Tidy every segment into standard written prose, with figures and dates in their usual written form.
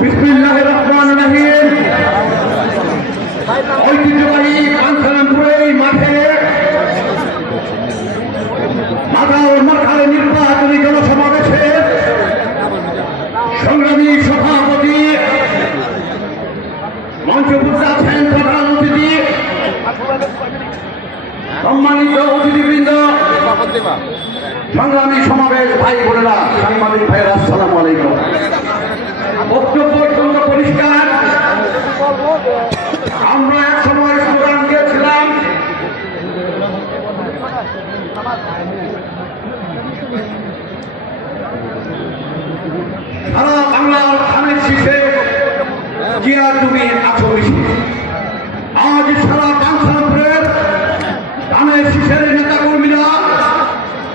বিসমিল্লাহির রহমানির রহিম। ঐতিহ্যবাহী কাঞ্চনপুর এই মাঠে মাথায় নির্বাচনী জনসমাবেশে সংগ্রামী সভাপতি মঞ্চে উপস্থিত আছেন প্রধান অতিথি, সম্মানিত অতিথিবৃন্দ, সংগ্রামী সমাবেশ ভাই বোনেরা, সাংবাদিক ভাইয়েরা, আসসালামু আলাইকুম। বক্তব্য অত্যন্ত পরিষ্কার। আমরা এক সময় স্লোগান দিয়েছিলাম, সারা বাংলার ধানের শীষে জিয়া তুমি আছো বেশি। আজ সারা কাঞ্চনপুরের ধানের শীষের নেতা কর্মীরা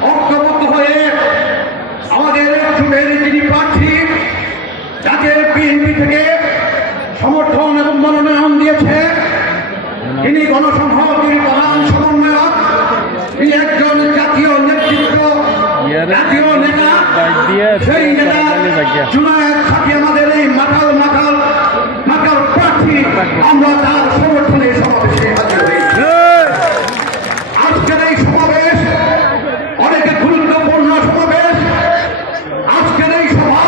ঐক্যবদ্ধ হয়ে আমাদের চুলের যিনি প্রার্থী, যাকে বিএনপি থেকে সমর্থন এবং মনোনয়ন দিয়েছে, তিনি গণসংহতির প্রধান সমন্বয়ক, তিনি একজন জাতীয় নেতৃত্ব, জাতীয় নেতা, সেই নেতা জুনায়েদ সাথী আমাদের এই মাতাল প্রার্থী। আমরা তার সমর্থনে সমাবেশে হাজির হয়েছি। আজকের এই সমাবেশ অনেক গুরুত্বপূর্ণ সমাবেশ। আজকের এই সভা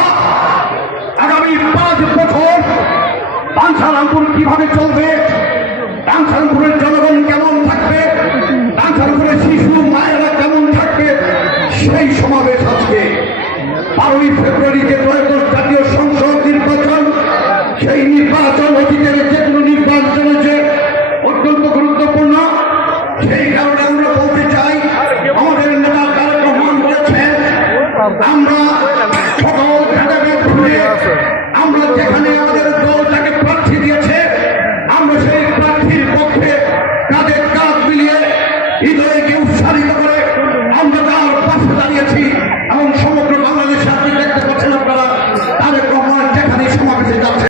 আগামী 5 বছর কাঞ্চনপুর কিভাবে চলবে, কাঞ্চনপুরের জনগণ কেমন থাকবে, কাঞ্চনপুরের শিশু মায়েরা কেমন থাকবে, সেই সমাবেশ আজকে 12ই ফেব্রুয়ারিতে ত্রয়োদশ জাতীয় সংসদ নির্বাচন। সেই নির্বাচন অতীতের যে কোনো নির্বাচনের যে অত্যন্ত গুরুত্বপূর্ণ। সেই কারণে আমরা বলতে চাই, আমাদের নেতা তারেক রহমান বলেছেন, আমরা সকল ভেদাভেদ ভুলে আমরা যেখানে আমাদের দল তাকে প্রার্থী দিয়েছে, আমরা সেই প্রার্থীর পক্ষে কাঁধে কাঁধ মিলিয়ে হৃদয়কে উৎসাহিত করে